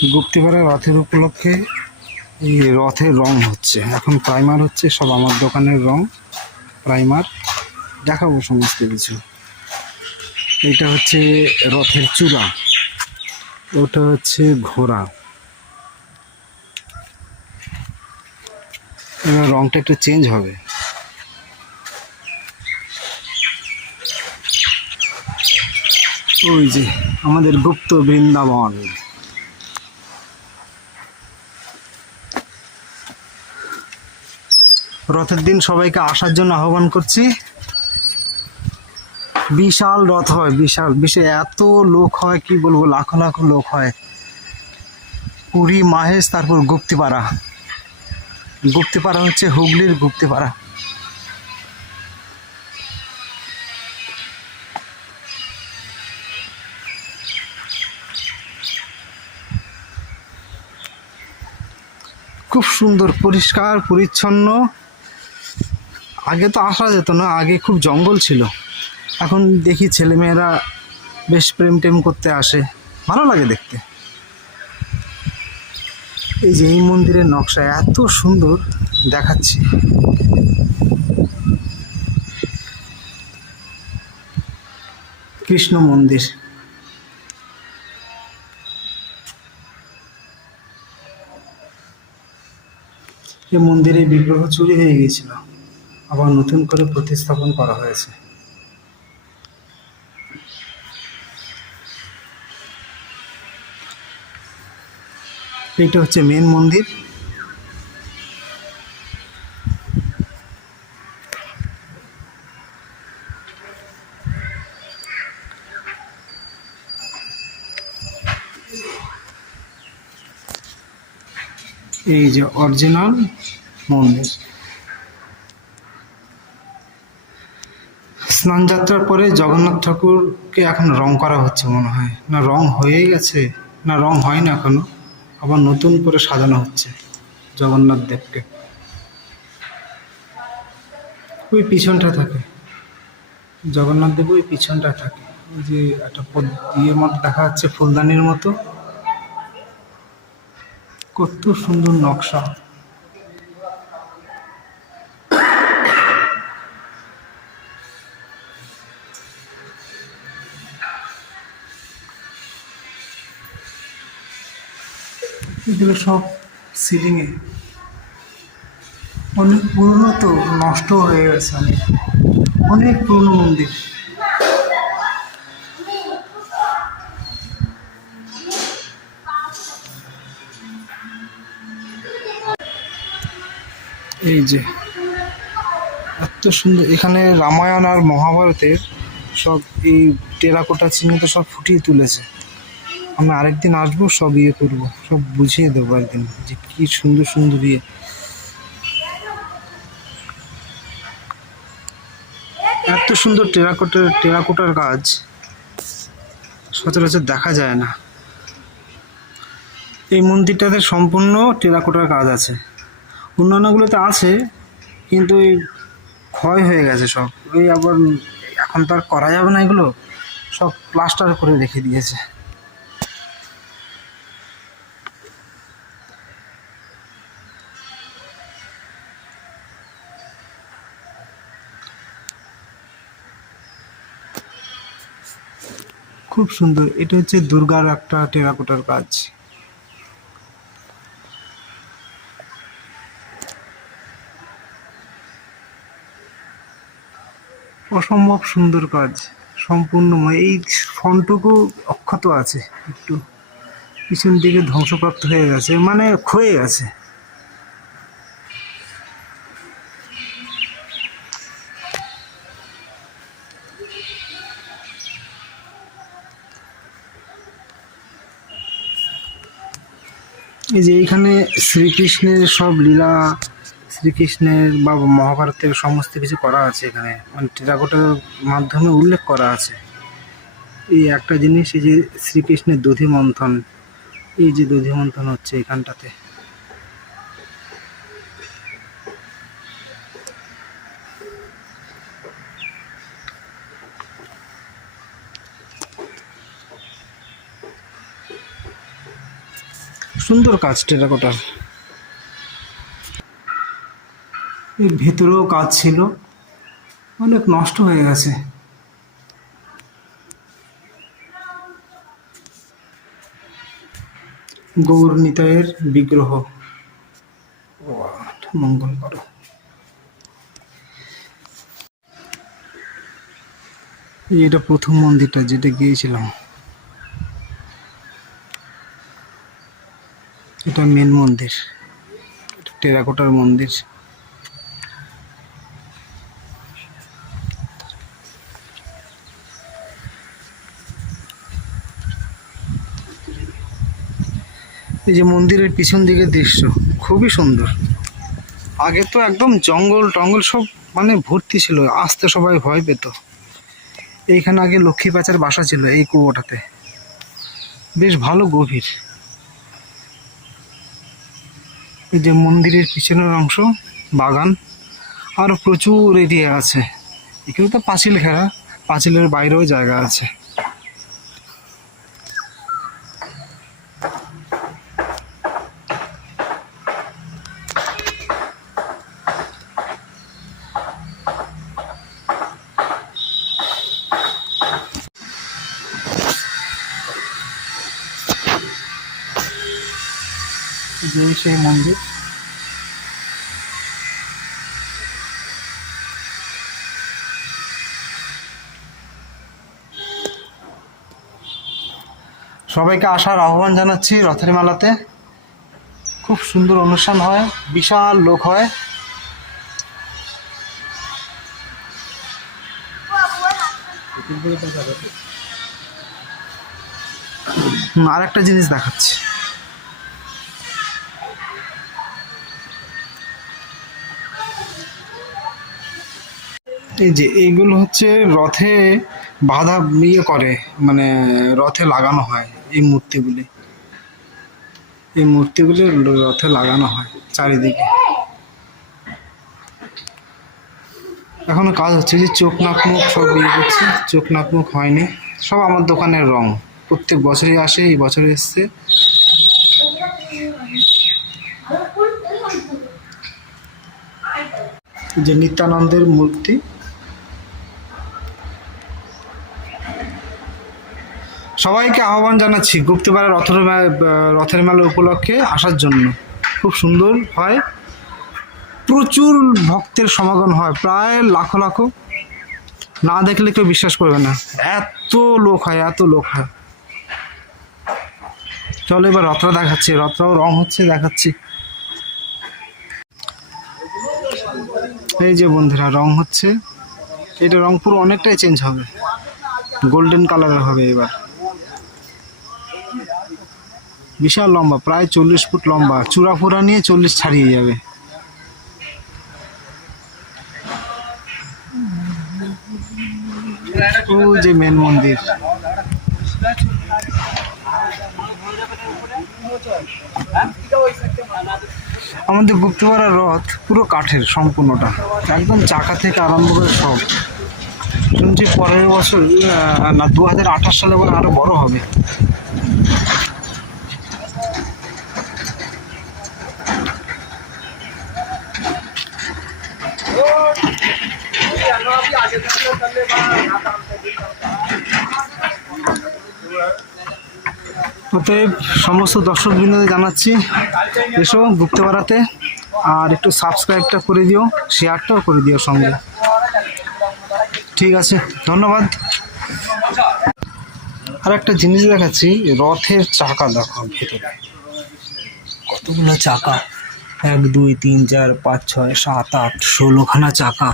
গুপ্তিপাড়া রথের উপলক্ষে এই রথের রং হচ্ছে, এখন প্রাইমার হচ্ছে, সব আমার দোকানের রং প্রাইমার দেখাবো সমস্ত কিছু। এটা হচ্ছে রথের চূড়া, ওটা হচ্ছে ঘোড়া। এবার রংটা একটু চেঞ্জ হবে। ওই যে আমাদের গুপ্ত বৃন্দাবন। রথের দিন সবাইকে আসার জন্য আহ্বান করছি। বিশাল রথ হয়, বিশাল বিশাল, এত লোক হয় কি বলবো, লাখো লাখো লোক হয়। পুরী, মাহেশ, তারপর গুপ্তিপাড়া। গুপ্তিপাড়া হচ্ছে হুগলির গুপ্তিপাড়া। খুব সুন্দর, পরিষ্কার পরিচ্ছন্ন। আগে তো আসা যেত না, আগে খুব জঙ্গল ছিল। এখন দেখি ছেলেমেয়েরা বেশ প্রেম টেম করতে আসে, ভালো লাগে দেখতে। এই যে এই মন্দিরের নকশা এত সুন্দর, দেখাচ্ছি। কৃষ্ণ মন্দির। এই মন্দিরে বিগ্রহ চুরি হয়ে গিয়েছিল, আবার নতুন করে প্রতিস্থাপন করা হয়েছে। এইটা হচ্ছে মেন মন্দির। এই যে অরিজিনাল মন্দির। স্নান যাত্রার পরে জগন্নাথ ঠাকুরকে এখন রং করা হচ্ছে মনে হয়, না রং হয়ে গেছে, না রং হয় না এখনো, আবার নতুন করে সাজানো হচ্ছে জগন্নাথ দেবকে। ওই পিছনটা থাকে জগন্নাথ দেব, ওই পিছনটা থাকে। ওই যে একটা ইয়ের মতো দেখা যাচ্ছে, ফুলদানির মতো। কত সুন্দর নকশা। এগুলো সব সিলিংয়ে, অনেক পুরনো তো, নষ্ট হয়ে গেছে অনেক, অনেক পুরনো মন্দির। এই যে এত সুন্দর, এখানে রামায়ণ আর মহাভারতের সব এই টেরাকোটা চিহ্নিত সব ফুটিয়ে তুলেছে। আমরা আরেকদিন আসবো, সব ইয়ে করবো, সব বুঝিয়ে দেবো একদিন যে কি সুন্দর সুন্দর ইয়ে। এত সুন্দর টেরাকোটার কাজ সচরাচর দেখা যায় না। এই মন্দিরটাতে সম্পূর্ণ টেরাকোটার কাজ আছে, অন্যান্যগুলোতে আছে কিন্তু এই ক্ষয় হয়ে গেছে সব। ওই আবার এখন তো আর করা যাবে না, এগুলো সব প্লাস্টার করে রেখে দিয়েছে। খুব সুন্দর। এটা হচ্ছে দুর্গার একটা টেরাকোটার কাজ। অসম্ভব সুন্দর কাজ, সম্পূর্ণ এই ফন্টটুকু অক্ষত আছে, একটু পিছন দিকে ধ্বংসপ্রাপ্ত হয়ে গেছে, মানে ক্ষয়ে গেছে। এই যে এইখানে শ্রীকৃষ্ণের সব লীলা, শ্রীকৃষ্ণের বা মহাভারতের সমস্ত কিছু করা আছে এখানে, মানে টেরাকোটার মাধ্যমে উল্লেখ করা আছে। এই একটা জিনিস, এই যে শ্রীকৃষ্ণের দধি মন্থন, এই যে দধি মন্থন হচ্ছে এখানটাতে। সুন্দর কাজ টেরাকোটার। এর ভেতরেও কাজ ছিল, অনেক নষ্ট হয়ে গেছে। গৌর নিতাইয়ের বিগ্রহ, মঙ্গল করো। এটা প্রথম মন্দিরটা যেটা গিয়েছিলাম, এটা মেন মন্দির, টেরাকোটার মন্দির। এই যে মন্দিরের পিছন দিকের দৃশ্য খুবই সুন্দর। আগে তো একদম জঙ্গল টঙ্গল সব মানে ভর্তি ছিল, আসতে সবাই ভয় পেত। এইখানে আগে লক্ষ্মী প্যাঁচার বাসা ছিল, এই কুয়োটাতে বেশ ভালো গভীর। এই যে মন্দিরের পিছনের অংশ বাগান, আরো প্রচুর এরিয়া আছে। এখানে তো পাঁচিল ঘেরা, পাঁচিলের বাইরেও জায়গা আছে। সেই মন্দির, সবাইকে আসার আহ্বান জানাচ্ছি রথের মেলাতে। খুব সুন্দর অনুষ্ঠান হয়, বিশাল লোক হয়। আর একটা জিনিস দেখাচ্ছি, এই যে এইগুলো হচ্ছে রথে বাধা ইয়ে করে, মানে রথে লাগানো হয়। এই মূর্তিগুলি, এই মূর্তিগুলি রথে লাগানো হয় চারিদিকে। এখনো কাজ হচ্ছে, যে চোখ নাক মুখ সব ইয়ে করছে, চোখ নাক মুখ হয়নি। সব আমার দোকানের রং, প্রত্যেক বছরই আসে, এই বছরে এসছে। যে নিত্যানন্দের মূর্তি, সবাইকে আহ্বান জানাচ্ছি গুপ্তপাড়া রথের মেলা উপলক্ষে আসার জন্য। খুব সুন্দর হয়, প্রচুর ভক্তের সমাগম হয়, প্রায় লাখো লাখো। না দেখলে কেউ বিশ্বাস করবে না, এত লোক হয়, এত লোক হয়। চলো এবার রথটা দেখাচ্ছি, রথটাও রং হচ্ছে, দেখাচ্ছি। এই যে বন্ধুরা রং হচ্ছে, এটা রং পুরো অনেকটাই চেঞ্জ হবে, গোল্ডেন কালারের হবে এবার। বিশাল লম্বা, প্রায় 40 ফুট লম্বা, চূড়া ফুরা নিয়ে 40 ছাড়িয়ে যাবে। ওই যে মেন মন্দির, আমাদের গুপ্তপাড়ার রথ পুরো কাঠের, সম্পূর্ণটা একদম চাকা থেকে আরম্ভ করে সব। শুনছি পরের বছর না 2028 সালে বলে আরো বড় হবে। অতএব সমস্ত দর্শকবৃন্দদের জানাচ্ছি, এসো গুপ্তপাড়াতে, আর একটু সাবস্ক্রাইবটা করে দিও, শেয়ারটাও করে দিও সঙ্গে। ঠিক আছে, ধন্যবাদ। আর একটা জিনিস দেখাচ্ছি, রথের চাকা দেখো ভেতরে কতগুলো চাকা, 1 2 3 4 5 6 7 8 16খানা চাকা।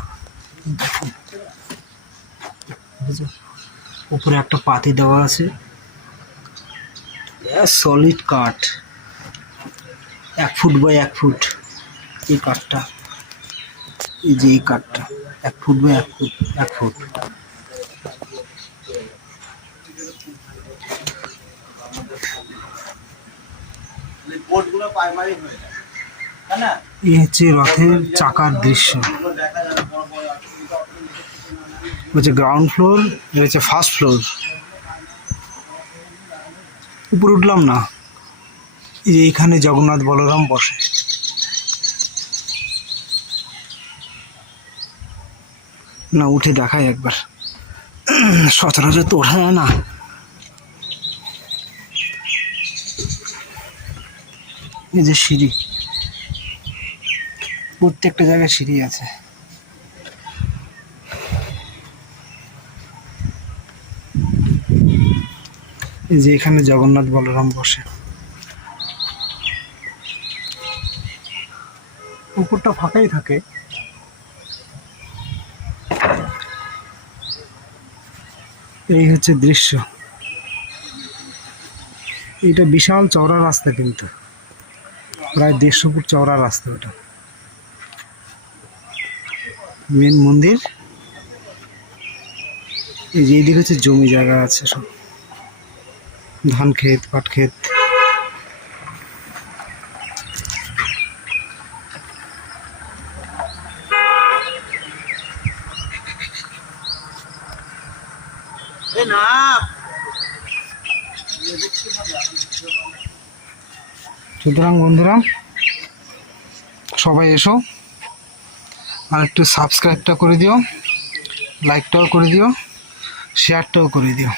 উপরে একটা পাতি দেওয়া আছে, সলিড কাঠ, 1 ফুট বাই 1 ফুট। এই কাঠটা, এই যে এই কাঠটা 1 ফুট বাই 1 ফুট, 1 ফুট। এই হচ্ছে রথের চাকার দৃশ্য। হচ্ছে গ্রাউন্ড ফ্লোর, এটা হচ্ছে ফার্স্ট ফ্লোর। উপরে উঠলাম না, এই যে এইখানে জগন্নাথ বলরাম বসে। না উঠে দেখাই একবার, সচরাচর তো ওঠা যায় না। এই যে সিঁড়ি, প্রত্যেকটা জায়গায় সিঁড়ি আছে। এই যে এখানে জগন্নাথ বলরাম বসে। উপরটা ফাঁকাই থাকে। এই হচ্ছে দৃশ্য। এটা বিশাল চওড়া রাস্তা, কিন্তু প্রায় 150 ফুট চওড়া রাস্তা। ওটা মেন মন্দির। এই যে এইদিকে হচ্ছে জমি জায়গা আছে, সব ধান ক্ষেত, পাট ক্ষেত। সুতরাং বন্ধুরা সবাই এসো, আর একটু সাবস্ক্রাইবটা করে দিও, লাইকটাও করে দিও, শেয়ারটাও করে দিও।